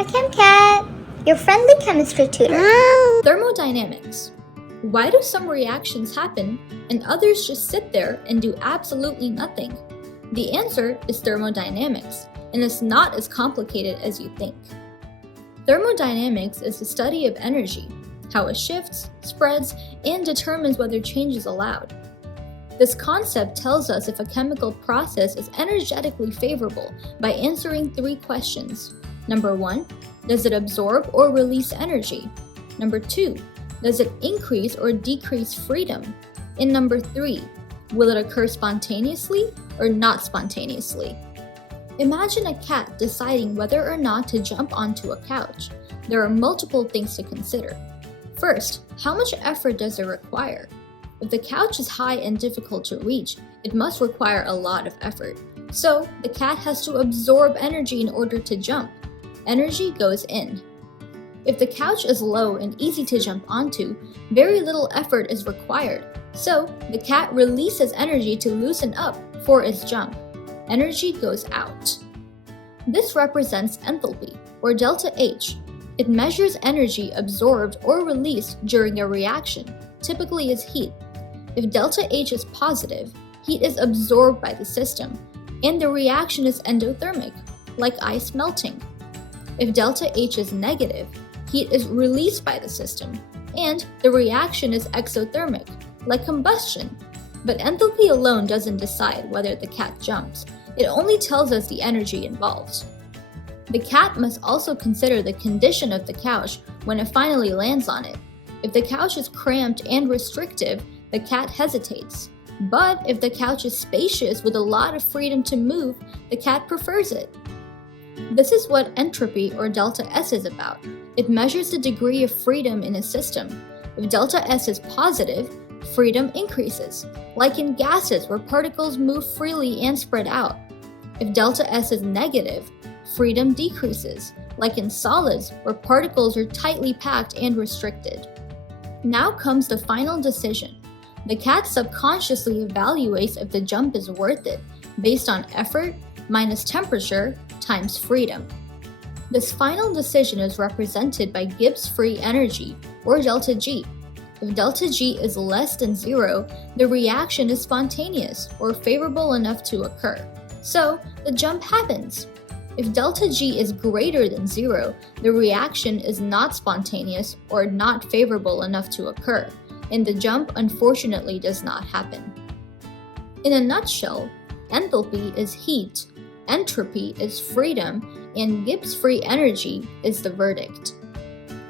Chemcat, your friendly chemistry tutor. Thermodynamics. Why do some reactions happen and others just sit there and do absolutely nothing? The answer is thermodynamics, and it's not as complicated as you think. Thermodynamics is the study of energy, how it shifts, spreads, and determines whether change is allowed. This concept tells us if a chemical process is energetically favorable by answering 3 questions. Number 1, does it absorb or release energy? Number 2, does it increase or decrease freedom? And number 3, will it occur spontaneously or not spontaneously? Imagine a cat deciding whether or not to jump onto a couch. There are multiple things to consider. First, how much effort does it require? If the couch is high and difficult to reach, it must require a lot of effort. So, the cat has to absorb energy in order to jump. Energy goes in. If the couch is low and easy to jump onto, very little effort is required. So, the cat releases energy to loosen up for its jump. Energy goes out. This represents enthalpy, or delta H. It measures energy absorbed or released during a reaction, typically as heat. If delta H is positive, heat is absorbed by the system, and the reaction is endothermic, like ice melting. If delta H is negative, heat is released by the system, and the reaction is exothermic, like combustion. But enthalpy alone doesn't decide whether the cat jumps. It only tells us the energy involved. The cat must also consider the condition of the couch when it finally lands on it. If the couch is cramped and restrictive, the cat hesitates. But if the couch is spacious with a lot of freedom to move, the cat prefers it. This is what entropy or delta S is about. It measures the degree of freedom in a system. If delta S is positive, freedom increases, like in gases where particles move freely and spread out. If delta S is negative, freedom decreases, like in solids where particles are tightly packed and restricted. Now comes the final decision. The cat subconsciously evaluates if the jump is worth it, based on effort minus temperature times freedom. This final decision is represented by Gibbs free energy, or delta G. If delta G is less than 0, the reaction is spontaneous or favorable enough to occur. So, the jump happens. If delta G is greater than 0, the reaction is not spontaneous or not favorable enough to occur, and the jump unfortunately does not happen. In a nutshell, enthalpy is heat, entropy is freedom, and Gibbs free energy is the verdict.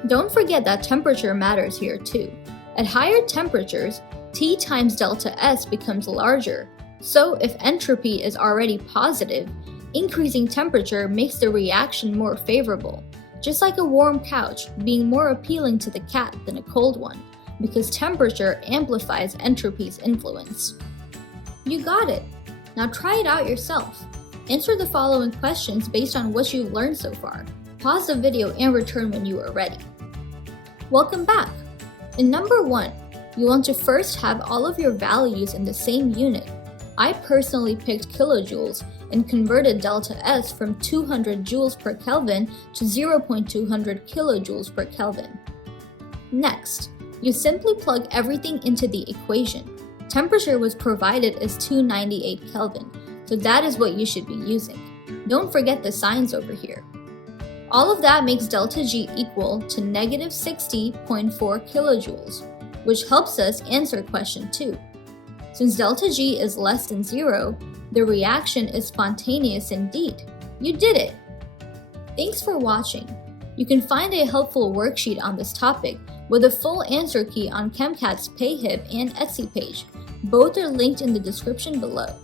Don't forget that temperature matters here too. At higher temperatures, T times delta S becomes larger, so if entropy is already positive, increasing temperature makes the reaction more favorable, just like a warm couch being more appealing to the cat than a cold one, because temperature amplifies entropy's influence. You got it! Now try it out yourself. Answer the following questions based on what you've learned so far. Pause the video and return when you are ready. Welcome back! In number 1, you want to first have all of your values in the same unit. I personally picked kilojoules and converted delta S from 200 joules per Kelvin to 0.200 kilojoules per Kelvin. Next, you simply plug everything into the equation. Temperature was provided as 298 Kelvin, so that is what you should be using. Don't forget the signs over here. All of that makes delta G equal to negative 60.4 kilojoules, which helps us answer question 2. Since delta G is less than 0, the reaction is spontaneous indeed. You did it! Thanks for watching. You can find a helpful worksheet on this topic with a full answer key on Chemcat's Payhip and Etsy page. Both are linked in the description below.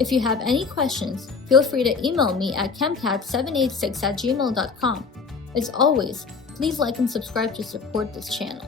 If you have any questions, feel free to email me at chemcat786@gmail.com. As always, please like and subscribe to support this channel.